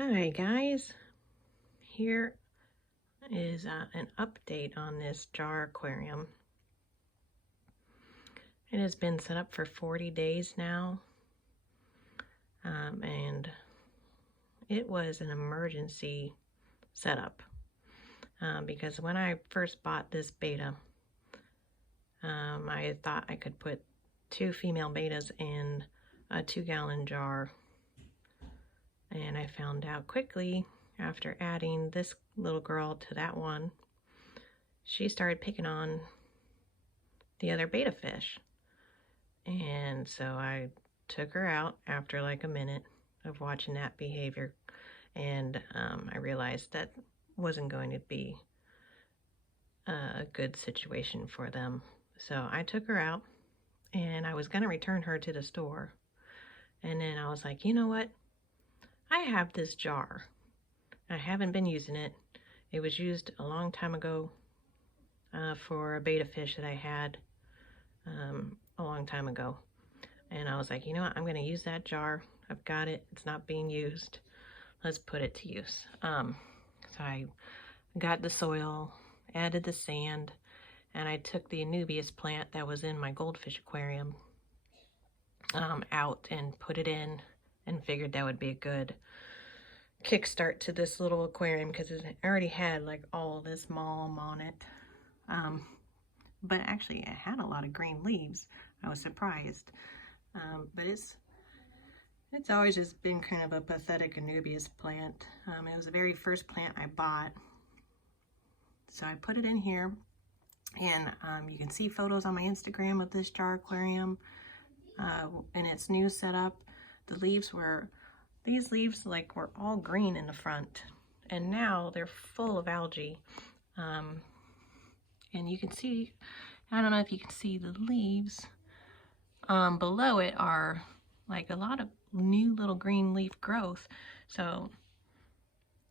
Hi guys, here is an update on this jar aquarium. It has been set up for 40 days now, and it was an emergency setup because when I first bought this betta, I thought I could put 2 female bettas in a 2-gallon jar, and I found out quickly after adding this little girl to that one, she started picking on the other betta fish. And so I took her out after like a minute of watching that behavior, and I realized that wasn't going to be a good situation for them. So I took her out, and I was going to return her to the store. And then I was like, you know what? I have this jar. I haven't been using it. It was used a long time ago for a betta fish that I had a long time ago. And I was like, you know what? I'm going to use that jar. I've got it. It's not being used. Let's put it to use. So I got the soil, added the sand, and I took the Anubias plant that was in my goldfish aquarium out and put it in, and figured that would be a good kickstart to this little aquarium because it already had like all this mulm on it. But actually it had a lot of green leaves. I was surprised. But it's always just been kind of a pathetic Anubias plant. It was the very first plant I bought. So I put it in here, and you can see photos on my Instagram of this jar aquarium in its new setup. The leaves were, these leaves like were all green in the front, and now they're full of algae. And you can see, I don't know if you can see the leaves. Below it are like a lot of new little green leaf growth. So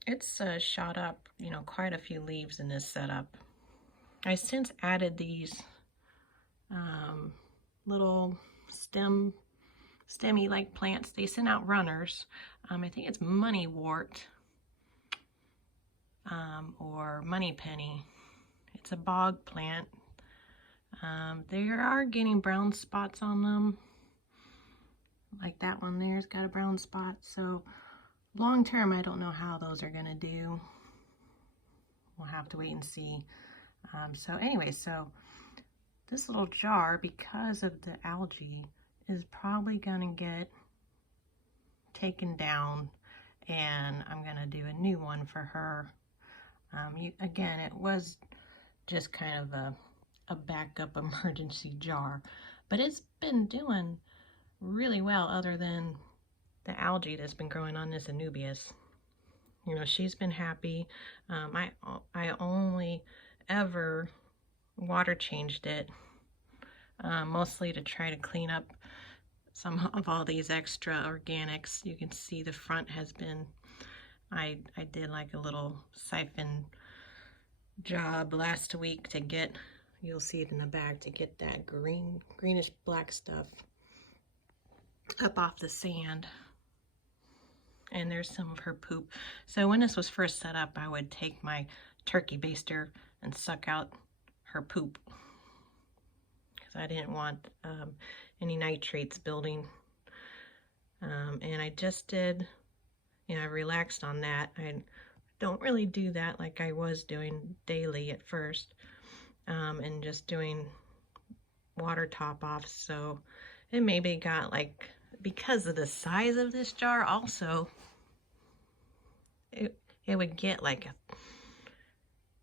it's shot up, you know, quite a few leaves in this setup. I since added these little stemmy like plants. They send out runners. I think it's moneywort or moneypenny. It's a bog plant. They are getting brown spots on them. Like that one there's got a brown spot. So long term, I don't know how those are gonna do. We'll have to wait and see. So anyway, so this little jar, because of the algae, is probably gonna get taken down, and I'm gonna do a new one for her. Again, it was just kind of a backup emergency jar, but it's been doing really well other than the algae that's been growing on this Anubias. You know, she's been happy. I only ever water changed it, mostly to try to clean up some of all these extra organics. You can see the front has been, I did like a little siphon job last week to get, you'll see it in the bag, to get that greenish black stuff up off the sand. And there's some of her poop. So when this was first set up, I would take my turkey baster and suck out her poop because I didn't want any nitrates building. And I just did, you know, I relaxed on that. I don't really do that like I was doing daily at first, and just doing water top offs. So it maybe got like, because of the size of this jar also, it would get like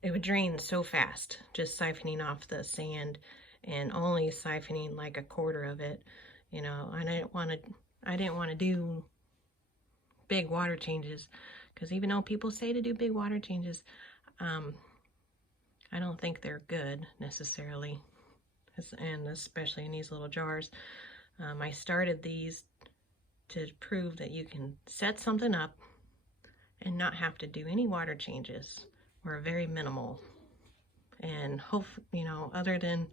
it would drain so fast, just siphoning off the sand and only siphoning like a quarter of it, you know. And I didn't want to do big water changes, because even though people say to do big water changes, I don't think they're good necessarily, and especially in these little jars. I started these to prove that you can set something up and not have to do any water changes, or very minimal. And hope, you know, other than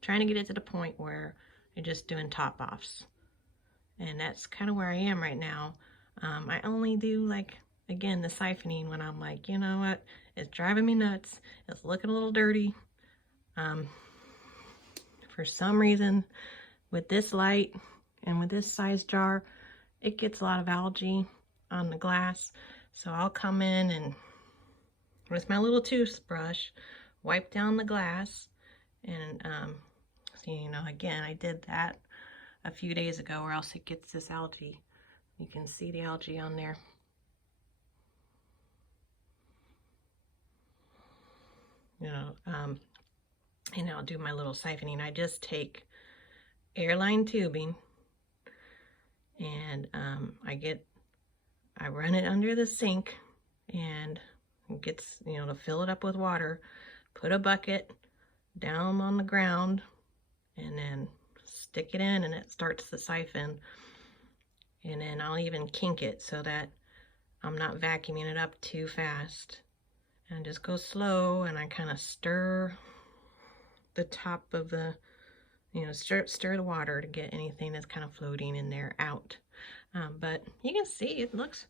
trying to get it to the point where you're just doing top offs. And that's kind of where I am right now. I only do like again, the siphoning, when I'm like, you know what, it's driving me nuts, it's looking a little dirty. For some reason, with this light and with this size jar, it gets a lot of algae on the glass. So I'll come in and with my little toothbrush, wipe down the glass. And so, you know, again, I did that a few days ago, or else it gets this algae. You can see the algae on there. You know, and I'll do my little siphoning. I just take airline tubing and I run it under the sink, and it gets, you know, to fill it up with water, put a bucket down on the ground, and then stick it in, and it starts to siphon. And then I'll even kink it so that I'm not vacuuming it up too fast, and just go slow, and I kind of stir the top of the, you know, stir the water to get anything that's kind of floating in there out. But you can see it looks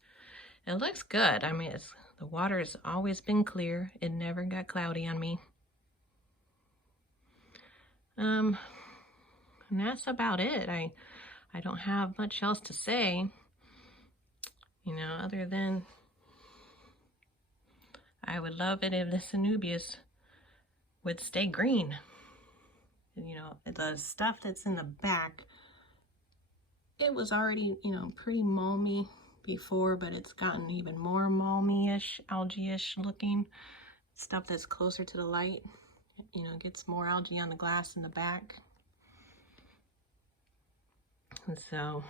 good. I mean, the water has always been clear. It never got cloudy on me. And that's about it. I don't have much else to say, you know, other than I would love it if this Anubias would stay green. You know, the stuff that's in the back, it was already, you know, pretty malmy before, but it's gotten even more malmy-ish, algae-ish looking. Stuff that's closer to the light, you know, gets more algae on the glass in the back. And so,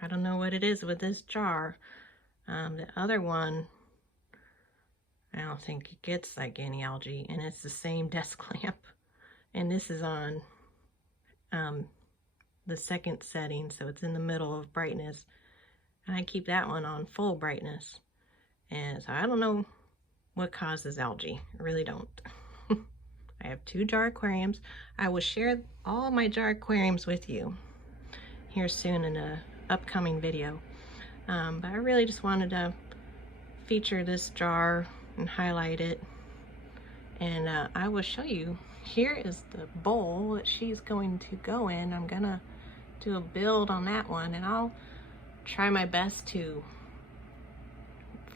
I don't know what it is with this jar. The other one, I don't think it gets like any algae, and it's the same desk lamp. And this is on the second setting, so it's in the middle of brightness. And I keep that one on full brightness. And so I don't know what causes algae. I really don't. I have 2 jar aquariums. I will share all my jar aquariums with you here soon in an upcoming video. But I really just wanted to feature this jar and highlight it. And I will show you. Here is the bowl that she's going to go in. I'm gonna do a build on that one, and I'll try my best to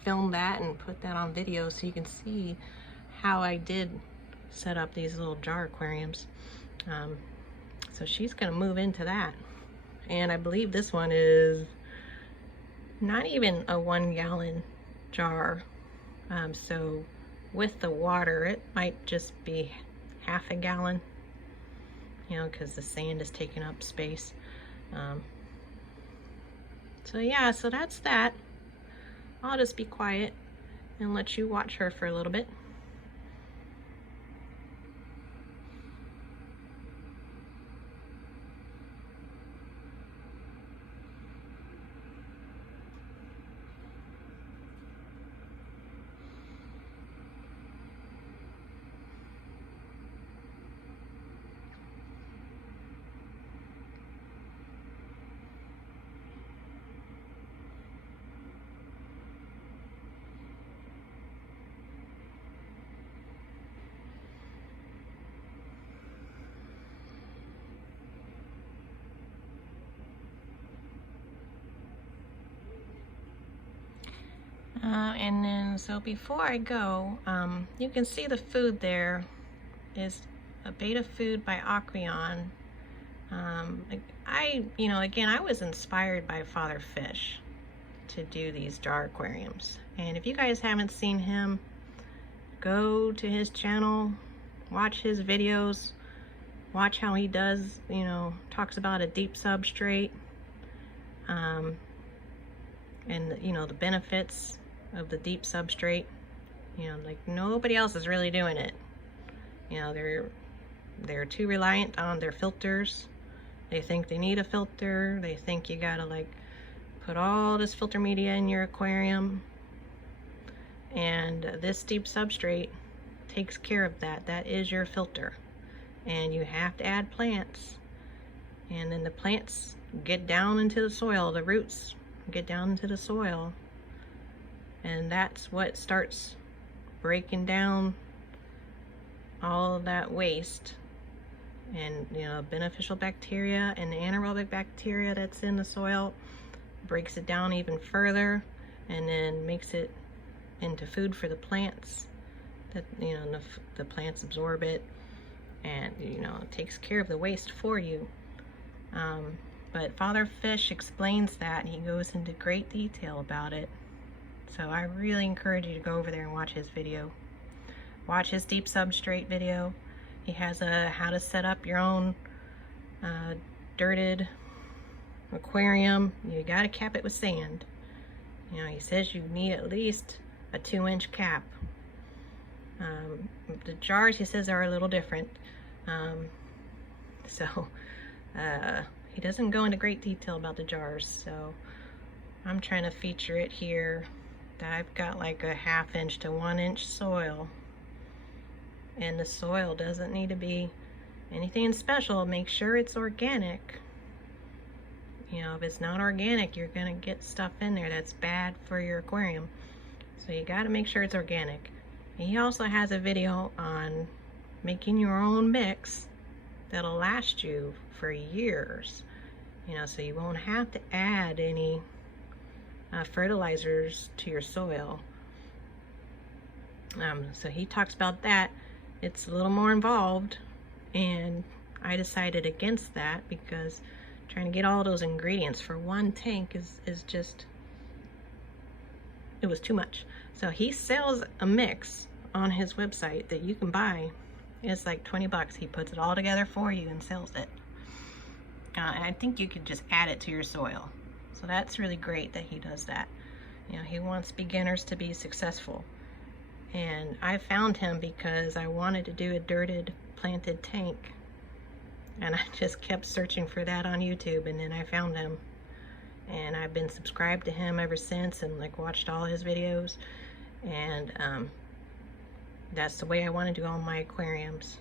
film that and put that on video so you can see how I did set up these little jar aquariums. So she's gonna move into that. And I believe this one is not even a 1 gallon jar. So with the water, it might just be half a gallon, you know, because the sand is taking up space. So yeah, so that's that. I'll just be quiet and let you watch her for a little bit. And then, so before I go, you can see the food there is a betta food by Aquarium. You know, again, I was inspired by Father Fish to do these jar aquariums. And if you guys haven't seen him, go to his channel, watch his videos, watch how he does, you know, talks about a deep substrate, and, you know, the benefits of the deep substrate. You know, like nobody else is really doing it. You know, they're too reliant on their filters. They think they need a filter. They think you gotta like put all this filter media in your aquarium. And this deep substrate takes care of that. That is your filter. And you have to add plants. And then the plants get down into the soil. The roots get down into the soil. and that's what starts breaking down all of that waste, and you know, beneficial bacteria and the anaerobic bacteria that's in the soil breaks it down even further, and then makes it into food for the plants. That, you know, the plants absorb it, and you know, it takes care of the waste for you. But Father Fish explains that. He goes into great detail about it. So I really encourage you to go over there and watch his video. Watch his deep substrate video. He has a how to set up your own dirted aquarium. You gotta cap it with sand. You know, he says you need at least a 2-inch cap. The jars, he says, are a little different. He doesn't go into great detail about the jars, so I'm trying to feature it here. That I've got like a 1/2 inch to 1 inch soil, and the soil doesn't need to be anything special. Make sure it's organic. You know, if it's not organic, you're gonna get stuff in there that's bad for your aquarium. So you gotta make sure it's organic. And he also has a video on making your own mix that'll last you for years. You know, so you won't have to add any fertilizers to your soil. So he talks about that. It's a little more involved, and I decided against that because trying to get all those ingredients for one tank is just, it was too much. So he sells a mix on his website that you can buy. It's like 20 bucks. He puts it all together for you and sells it. And I think you could just add it to your soil. So that's really great that he does that. You know, he wants beginners to be successful. And I found him because I wanted to do a dirted planted tank. And I just kept searching for that on YouTube, and then I found him. And I've been subscribed to him ever since, and like watched all his videos. And that's the way I want to do all my aquariums.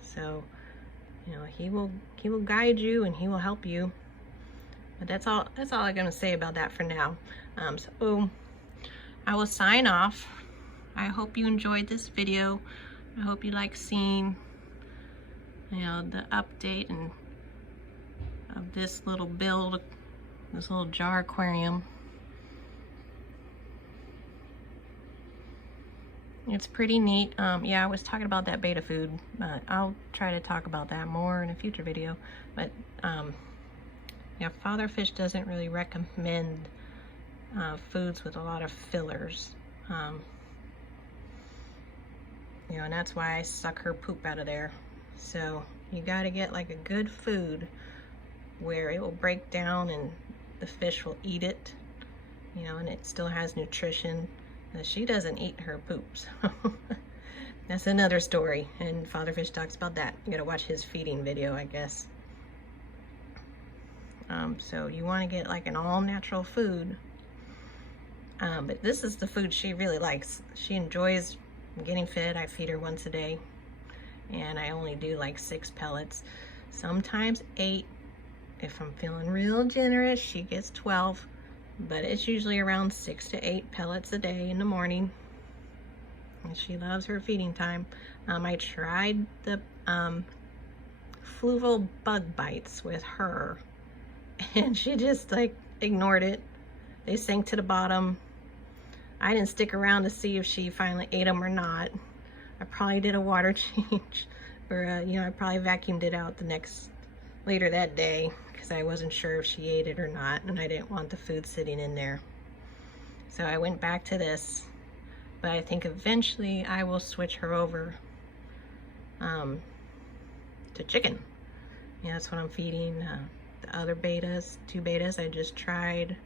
So, you know, he will guide you and he will help you. But that's all I'm gonna say about that for now. So I will sign off. I hope you enjoyed this video. I hope you like seeing, you know, the update and of this little build, this little jar aquarium. It's pretty neat. Yeah, I was talking about that betta food, but I'll try to talk about that more in a future video. But yeah, Father Fish doesn't really recommend foods with a lot of fillers. You know, and that's why I suck her poop out of there. So you got to get like a good food where it will break down and the fish will eat it, you know, and it still has nutrition. She doesn't eat her poops. That's another story, and Father Fish talks about that. You gotta watch his feeding video, I guess. So you want to get like an all-natural food, but this is the food she really likes. She enjoys getting fed. I feed her once a day, and I only do like 6 pellets, sometimes 8. If I'm feeling real generous, she gets 12. But it's usually around 6 to 8 pellets a day in the morning. And she loves her feeding time. I tried the fluval bug bites with her, and she just like ignored it. They sank to the bottom. I didn't stick around to see if she finally ate them or not. I probably did a water change, or you know, I probably vacuumed it out later that day, because I wasn't sure if she ate it or not, and I didn't want the food sitting in there. So I went back to this, but I think eventually I will switch her over to chicken. Yeah, that's what I'm feeding. The other bettas, 2 bettas, I just tried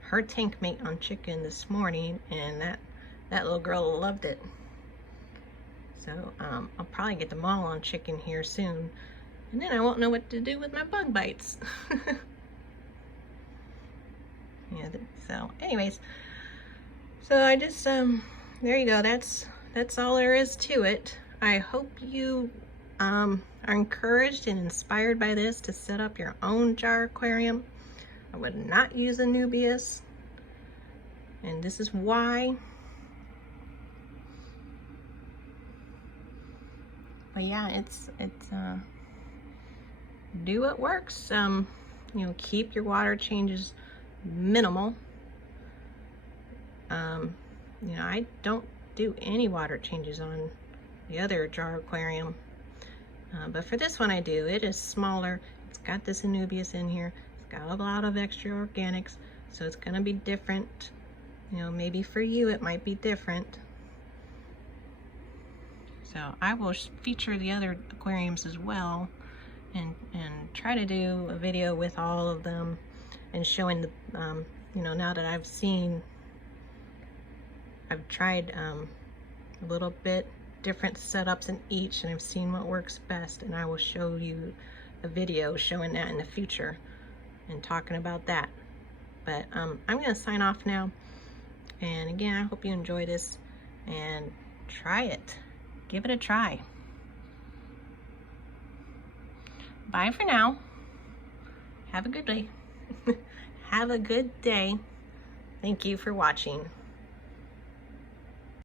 her tank mate on chicken this morning, and that little girl loved it. So I'll probably get them all on chicken here soon. And then I won't know what to do with my bug bites. Yeah, so anyways, so I just, there you go. That's all there is to it. I hope you are encouraged and inspired by this to set up your own jar aquarium. I would not use Anubias. and this is why. But yeah, it's do what works. You know, keep your water changes minimal. You know, I don't do any water changes on the other jar aquarium, but for this one I do. It is smaller. It's got this Anubias in here. It's got a lot of extra organics, so it's gonna be different. You know, maybe for you it might be different. So I will feature the other aquariums as well, and try to do a video with all of them and showing the you know, now that I've tried a little bit different setups in each, and I've seen what works best, and I will show you a video showing that in the future and talking about that. But I'm gonna sign off now, and again, I hope you enjoy this and try it. Give it a try. Bye for now. Have a good day. Have a good day. Thank you for watching.